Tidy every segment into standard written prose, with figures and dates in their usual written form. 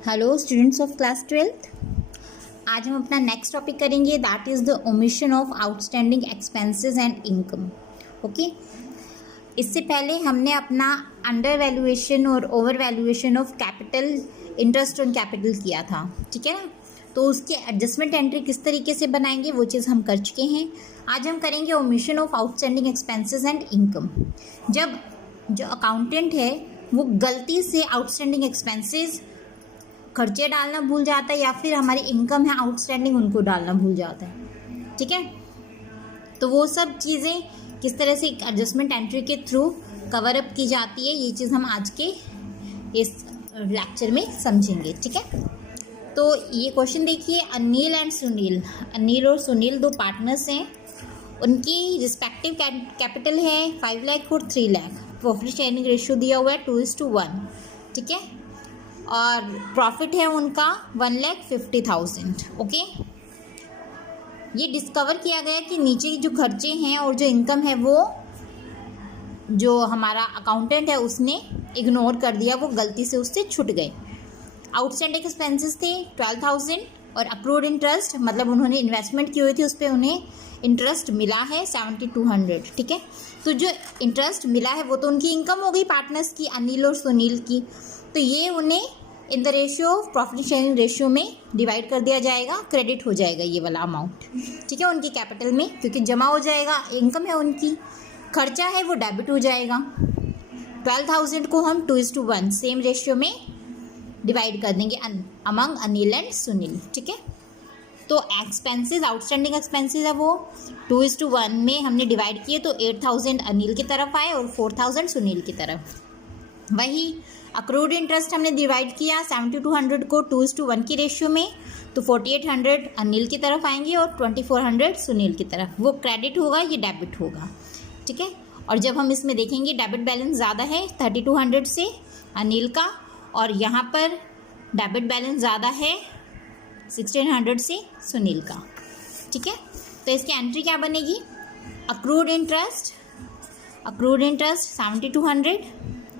Hello students of class 12th। आज हम अपना नेक्स्ट टॉपिक करेंगे, that is the omission of outstanding expenses and income. Okay, इससे पहले हमने अपना अंडर वैल्यूएशन और over valuation of capital, interest on capital किया था, ठीक है ना। तो उसके एडजस्टमेंट एंट्री किस तरीके से बनाएंगे वो चीज़ हम कर चुके हैं। आज हम करेंगे omission of outstanding expenses and income. जब जो अकाउंटेंट है वो गलती से आउटस्टैंडिंग एक्सपेंसेस खर्चे डालना भूल जाता है या फिर हमारी इनकम है आउटस्टैंडिंग उनको डालना भूल जाता है, ठीक है। तो वो सब चीज़ें किस तरह से एडजस्टमेंट एंट्री के थ्रू कवर अप की जाती है, ये चीज़ हम आज के इस लेक्चर में समझेंगे, ठीक है। तो ये क्वेश्चन देखिए, अनिल एंड सुनील, अनिल और सुनील दो पार्टनर्स हैं, उनकी रिस्पेक्टिव कैपिटल है 5 लाख और 3 लाख। प्रॉफिट शेयरिंग रेशियो दिया हुआ है 2:1, ठीक है। और प्रॉफिट है उनका 1,50,000। ओके, ये डिस्कवर किया गया कि नीचे जो खर्चे हैं और जो इनकम है वो जो हमारा अकाउंटेंट है उसने इग्नोर कर दिया, वो गलती से उससे छूट गए। आउटस्टैंडिंग एक्सपेंसेस थे 12,000 और अक्रूड इंटरेस्ट मतलब उन्होंने इन्वेस्टमेंट की हुई थी उस पर उन्हें इंटरेस्ट मिला है 7,200, ठीक है। तो जो इंटरेस्ट मिला है वो तो उनकी इनकम हो गई पार्टनर्स की, अनिल और सुनील की। तो ये उन्हें in the ratio of profit sharing ratio में डिवाइड कर दिया जाएगा, क्रेडिट हो जाएगा ये वाला अमाउंट, ठीक है, उनकी कैपिटल में, क्योंकि जमा हो जाएगा, इनकम है उनकी। खर्चा है वो डेबिट हो जाएगा। 12,000 को हम 2:1 सेम रेशियो में डिवाइड कर देंगे अमंग अनिल एंड सुनील, ठीक है। तो एक्सपेंसेस, आउटस्टैंडिंग एक्सपेंसेस है वो 2:1 में हमने डिवाइड किए, तो 8,000 अनिल की तरफ आए और 4,000 सुनील की तरफ। वही अक्रूड इंटरेस्ट हमने डिवाइड किया 7,200 को 2:1 की रेशियो में, तो 4,800 अनिल की तरफ आएंगे और 2,400 सुनील की तरफ। वो क्रेडिट होगा, ये डेबिट होगा, ठीक है। और जब हम इसमें देखेंगे डेबिट बैलेंस ज़्यादा है 3,200 से अनिल का, और यहाँ पर डेबिट बैलेंस ज़्यादा है 1,600 से सुनील का, ठीक है। तो इसकी एंट्री क्या बनेगी, अक्रूड इंटरेस्ट 7,200,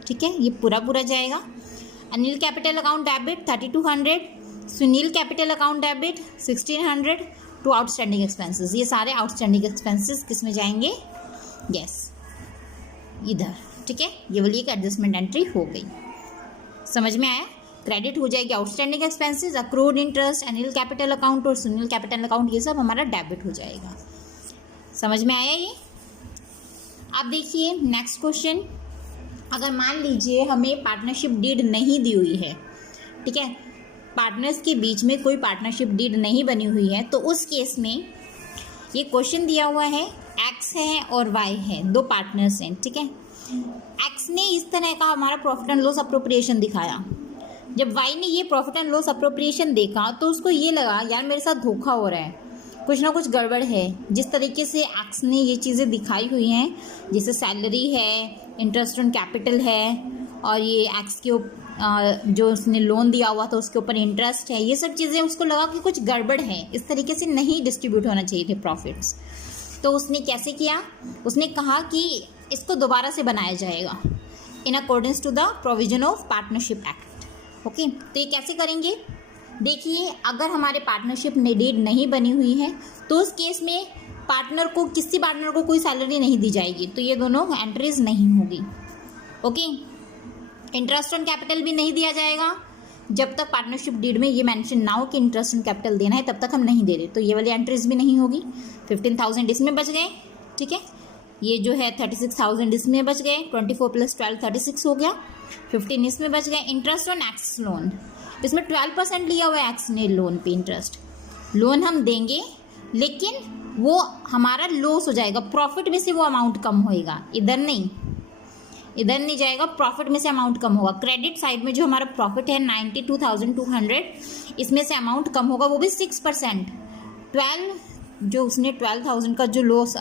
ठीक है, ये पूरा जाएगा। Anil capital account debit 3,200, Sunil capital account debit 1,600 to outstanding expenses. ये सारे आउटस्टैंडिंग एक्सपेंसेस किस में जाएंगे, यस इधर, ठीक है। ये वाली एक एडजस्टमेंट एंट्री हो गई, समझ में आया। क्रेडिट हो जाएगी outstanding expenses, accrued interest, Anil capital account और सुनील कैपिटल अकाउंट, ये सब हमारा डेबिट हो जाएगा। समझ में आया ये। अब देखिए नेक्स्ट क्वेश्चन, अगर मान लीजिए हमें पार्टनरशिप डीड नहीं दी हुई है, ठीक है, पार्टनर्स के बीच में कोई पार्टनरशिप डीड नहीं बनी हुई है, तो उस केस में ये क्वेश्चन दिया हुआ है, एक्स है और वाई है, दो पार्टनर्स हैं, ठीक है। एक्स ने इस तरह का हमारा प्रॉफिट एंड लॉस अप्रोप्रिएशन दिखाया। जब वाई ने ये प्रॉफिट एंड लॉस अप्रोप्रिएशन देखा तो उसको ये लगा यार मेरे साथ धोखा हो रहा है, कुछ ना कुछ गड़बड़ है। जिस तरीके से एक्स ने ये चीज़ें दिखाई हुई हैं, जैसे सैलरी है, इंटरेस्ट ऑन कैपिटल है, और ये एक्स के जो उसने लोन दिया हुआ था उसके ऊपर इंटरेस्ट है, ये सब चीज़ें उसको लगा कि कुछ गड़बड़ है, इस तरीके से नहीं डिस्ट्रीब्यूट होना चाहिए थे प्रॉफिट्स। तो उसने कैसे किया, उसने कहा कि इसको दोबारा से बनाया जाएगा in accordance to the provision of partnership act. Okay, तो ये कैसे करेंगे, देखिए अगर हमारे पार्टनरशिप डीड नहीं बनी हुई है तो उस केस में पार्टनर को, किसी पार्टनर को कोई सैलरी नहीं दी जाएगी, तो ये दोनों एंट्रीज नहीं होगी। ओके, इंटरेस्ट ऑन कैपिटल भी नहीं दिया जाएगा जब तक पार्टनरशिप डीड में ये मेंशन ना हो कि इंटरेस्ट ऑन कैपिटल देना है, तब तक हम नहीं दे रहे, तो ये वाली एंट्रीज भी नहीं होगी। 15,000 इसमें बच गए, ठीक है। ये जो है 36,000 इसमें बच गए, 24 + 12 36 हो गया, 15 इसमें बच गए। इंटरेस्ट ऑन एक्स लोन, इसमें 12% लिया हुआ है एक्स ने लोन पे इंटरेस्ट, लोन हम देंगे लेकिन वो हमारा लॉस हो जाएगा, प्रॉफिट में से वो अमाउंट कम होएगा, इधर नहीं जाएगा, प्रॉफिट में से अमाउंट कम होगा। क्रेडिट साइड में जो हमारा प्रॉफिट है 92,200, इसमें से अमाउंट कम होगा, वो भी 6%। 12 जो उसने 12,000 का जो लॉस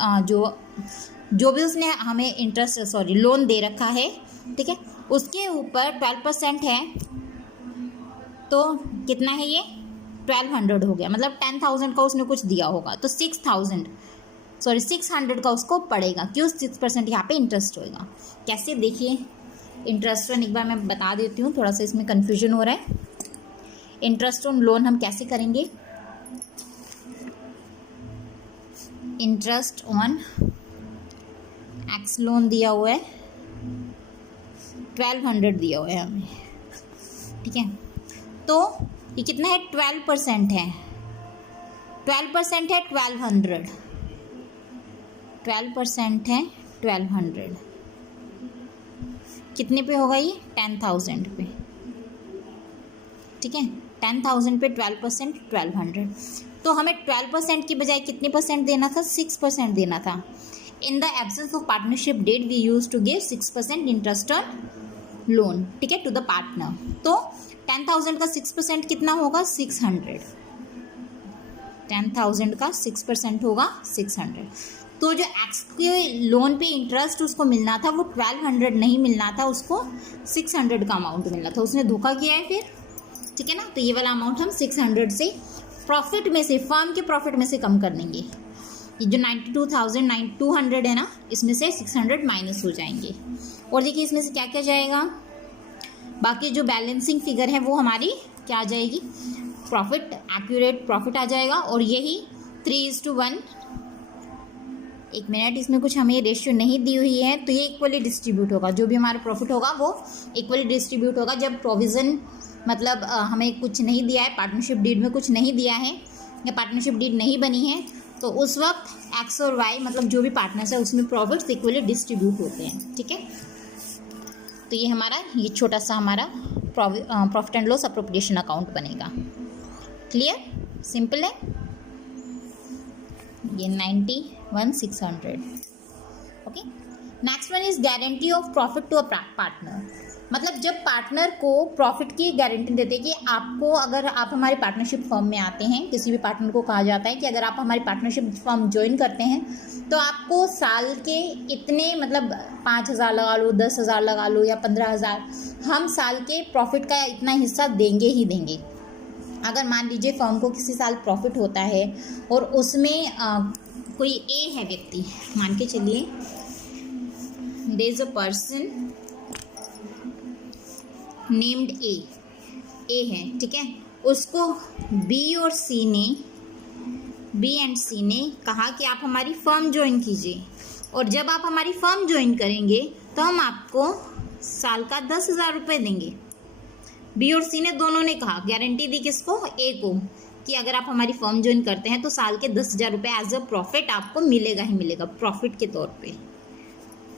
जो भी उसने हमें इंटरेस्ट लोन दे रखा है, ठीक है, उसके ऊपर 12% है, तो कितना है ये 1,200 हो गया, मतलब 10,000 का उसने कुछ दिया होगा, तो 600 का उसको पड़ेगा, क्यों 6% यहाँ पे इंटरेस्ट होएगा। कैसे देखिए, इंटरेस्ट एक बार मैं बता देती हूँ, थोड़ा सा इसमें कन्फ्यूजन हो रहा है। इंटरेस्ट ऑन लोन हम कैसे करेंगे, इंटरेस्ट ऑन एक्स लोन दिया हुआ है 1200 दिया हुआ है हमें, ठीक है। तो ये कितना है, 12% है, 12% है 1200, 12% है 1200, कितने पे होगा ये, 10,000 पे, ठीक है। 10,000 पे 12% 1200, तो हमें 12% की बजाय कितने परसेंट देना था, 6% देना था। In the absence of partnership deed we use to give 6% interest on loan, ठीक है, टू द पार्टनर। तो 10,000 का 6% कितना होगा, 600, 10,000 का 6% होगा 600। तो जो एक्स के लोन पे इंटरेस्ट उसको मिलना था वो 1200 नहीं मिलना था, उसको 600 का अमाउंट मिलना था, उसने धोखा किया है फिर, ठीक है ना। तो ये वाला अमाउंट हम 600 से प्रॉफिट में से, फर्म के प्रॉफिट में से कम कर देंगे। ये जो 92,200 है ना, इसमें से 600 माइनस हो जाएंगे। और देखिए इसमें से क्या क्या जाएगा, बाकी जो बैलेंसिंग फिगर है वो हमारी क्या आ जाएगी, प्रॉफिट, एक्यूरेट प्रॉफिट आ जाएगा। और यही 3:1, एक मिनट, इसमें कुछ हमें रेशियो नहीं दी हुई है, तो ये इक्वली डिस्ट्रीब्यूट होगा, जो भी हमारा प्रॉफिट होगा वो इक्वली डिस्ट्रीब्यूट होगा। जब प्रोविज़न मतलब हमें कुछ नहीं दिया है, पार्टनरशिप डीड में कुछ नहीं दिया है या पार्टनरशिप डीड नहीं बनी है, तो उस वक्त एक्स और वाई मतलब जो भी पार्टनर्स है उसमें प्रॉफिट्स इक्वली डिस्ट्रीब्यूट होते हैं, ठीक है। तो ये हमारा, ये छोटा सा हमारा profit and loss appropriation account बनेगा। क्लियर, सिंपल है। ये 91,600, okay. Next one is guarantee of profit to a partner, मतलब जब पार्टनर को प्रॉफिट की गारंटी देते हैं कि आपको, अगर आप हमारी पार्टनरशिप फर्म में आते हैं, किसी भी पार्टनर को कहा जाता है कि अगर आप हमारी पार्टनरशिप फर्म ज्वाइन करते हैं तो आपको साल के इतने, मतलब 5,000 लगा लो, 10,000 लगा लो या 15,000, हम साल के प्रॉफिट का इतना हिस्सा देंगे ही देंगे। अगर मान लीजिए फर्म को किसी साल प्रॉफिट होता है और उसमें कोई ए है व्यक्ति, मान के चलिए there is a person named A है, ठीक है। उसको बी और सी ने, बी एंड सी ने कहा कि आप हमारी फर्म ज्वाइन कीजिए, और जब आप हमारी फर्म ज्वाइन करेंगे तो हम आपको साल का 10,000 रुपये देंगे। बी और सी ने दोनों ने कहा, गारंटी दी किसको, ए को, कि अगर आप हमारी फर्म ज्वाइन करते हैं तो साल के 10,000 रुपये एज अ प्रॉफिट आपको मिलेगा ही मिलेगा, प्रॉफिट के तौर पे,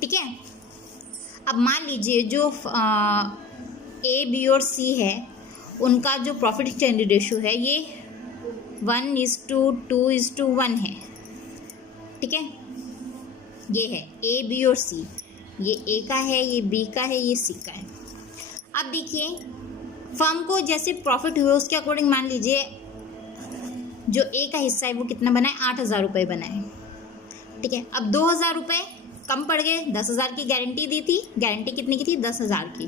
ठीक है। अब मान लीजिए जो ए, बी और सी है, उनका जो प्रॉफिट एक्सचेंज रेशियो है ये 1:2:1 है, ठीक है। ये है ए, बी और सी, ये ए का है, ये बी का है, ये सी का है। अब देखिए फर्म को जैसे प्रॉफिट हुए उसके अकॉर्डिंग मान लीजिए जो ए का हिस्सा है वो कितना बना है, 8,000 रुपये बना है, ठीक है। अब 2,000 रुपये कम पड़ गए, 10,000 की गारंटी दी थी, गारंटी कितने की थी, 10,000 की।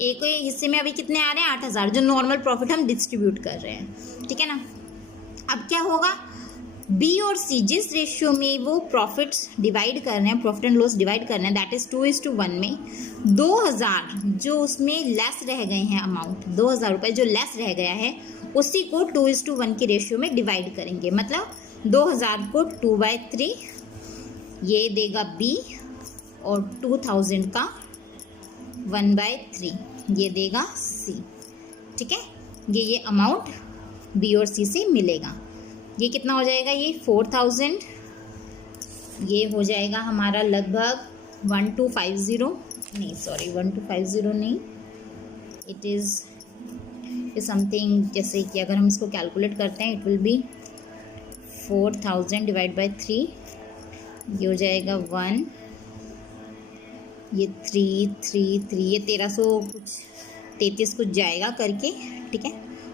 ए के हिस्से में अभी कितने आ रहे हैं, 8,000, जो नॉर्मल प्रॉफिट हम डिस्ट्रीब्यूट कर रहे हैं, ठीक है ना। अब क्या होगा, बी और सी जिस रेशियो में वो प्रॉफिट्स डिवाइड कर रहे हैं, प्रॉफिट एंड लॉस डिवाइड कर रहे हैं, दैट इज 2:1 में 2,000 जो उसमें लेस रह गए हैं, अमाउंट 2,000 रुपये जो लेस रह गया है उसी को 2:1 की रेशियो में डिवाइड करेंगे। मतलब 2,000 को 2/3 ये देगा बी, और 2,000 का 1/3 ये देगा सी, ठीक है। ये अमाउंट बी और सी से मिलेगा। ये कितना हो जाएगा, ये 4,000, ये हो जाएगा हमारा लगभग 1250 नहीं, सॉरी 1250 नहीं, इट इज़ समथिंग, जैसे कि अगर हम इसको कैलकुलेट करते हैं it will be 4,000 divide by 3, ये हो जाएगा 1, ये 3 ये 1300 कुछ 33 कुछ जाएगा करके, ठीक है।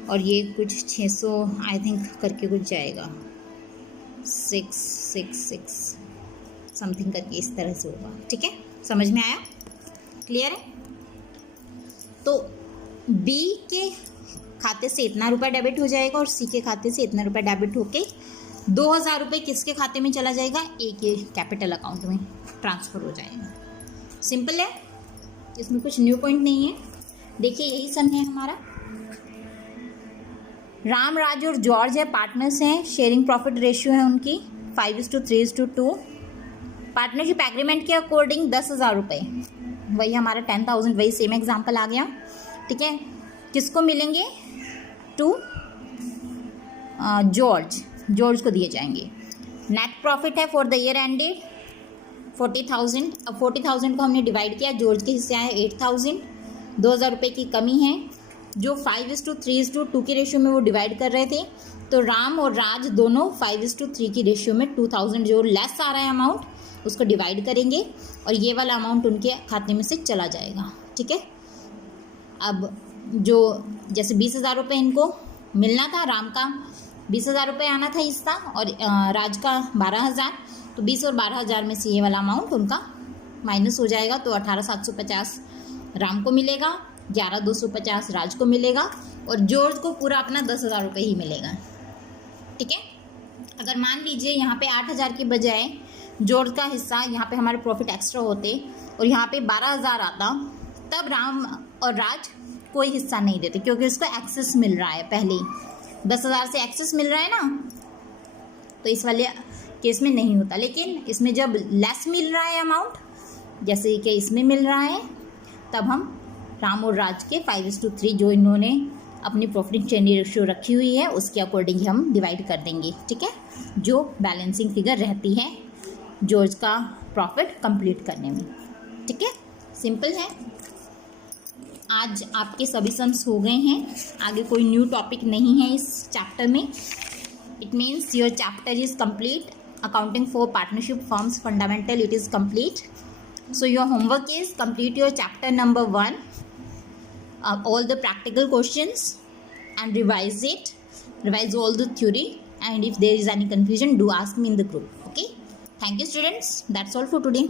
और ये कुछ 600 आई थिंक करके कुछ जाएगा, 666 समथिंग करके इस तरह से होगा, ठीक है। समझ में आया, क्लियर है। तो बी के खाते से इतना रुपया डेबिट हो जाएगा और सी के खाते से इतना रुपया डेबिट होके 2,000 रुपये किसके खाते में चला जाएगा, ए के कैपिटल अकाउंट में ट्रांसफ़र हो जाएगा। सिंपल है, इसमें कुछ न्यू पॉइंट नहीं है। देखिए यही सम है हमारा, राम, राज और जॉर्ज है, पार्टनर्स हैं, शेयरिंग प्रॉफिट रेशियो है उनकी 5:3:2। पार्टनरशिप एग्रीमेंट के अकॉर्डिंग 10,000 रुपये, वही हमारा 10,000, वही सेम एग्जाम्पल आ गया। ठीक है, किसको मिलेंगे? टू जॉर्ज को दिए जाएंगे। नेट प्रॉफिट है फॉर द ईयर एंडेड 40,000। अब 40,000 को हमने डिवाइड किया, जॉर्ज के हिस्से आए 8,000, 2,000 रुपये की कमी है। जो 5:3:2 की रेशियो में वो डिवाइड कर रहे थे, तो राम और राज दोनों 5:3 की रेशियो में 2,000 जो लेस आ रहा है अमाउंट, उसको डिवाइड करेंगे और ये वाला अमाउंट उनके खाते में से चला जाएगा। ठीक है, अब जो जैसे 20,000 रुपये इनको मिलना था, राम का 20,000 रुपये आना था हिस्सा और राज का 12,000, तो 20 और 12,000 में से ये वाला अमाउंट उनका माइनस हो जाएगा। तो 18,750 राम को मिलेगा, 11,250 राज को मिलेगा और जॉर्ज को पूरा अपना 10,000 रुपये ही मिलेगा। ठीक है, अगर मान लीजिए यहाँ पे 8,000 की बजाय जॉर्ज का हिस्सा, यहाँ पे हमारे प्रॉफिट एक्स्ट्रा होते और यहाँ पे 12,000 आता, तब राम और राज कोई हिस्सा नहीं देते क्योंकि उसको एक्सेस मिल रहा है, पहले ही 10,000 से एक्सेस मिल रहा है ना, तो इस वाले केस में नहीं होता। लेकिन इसमें जब लेस मिल रहा है अमाउंट, जैसे कि इसमें मिल रहा है, तब हम राम और राज के 5:3 जो इन्होंने अपनी प्रॉफिट शेयरिंग रेशियो रखी हुई है उसके अकॉर्डिंग हम डिवाइड कर देंगे। ठीक है, जो बैलेंसिंग फिगर रहती है जॉर्ज का प्रॉफिट कंप्लीट करने में। ठीक है, सिंपल है। आज आपके सभी सम्स हो गए हैं, आगे कोई न्यू टॉपिक नहीं है इस चैप्टर में। It means your chapter is complete. Accounting for partnership firms fundamental, it is complete. So your homework is complete your chapter number 1, all the practical questions and revise it, revise all the theory, and if there is any confusion do ask me in the group. Okay, thank you students, that's all for today.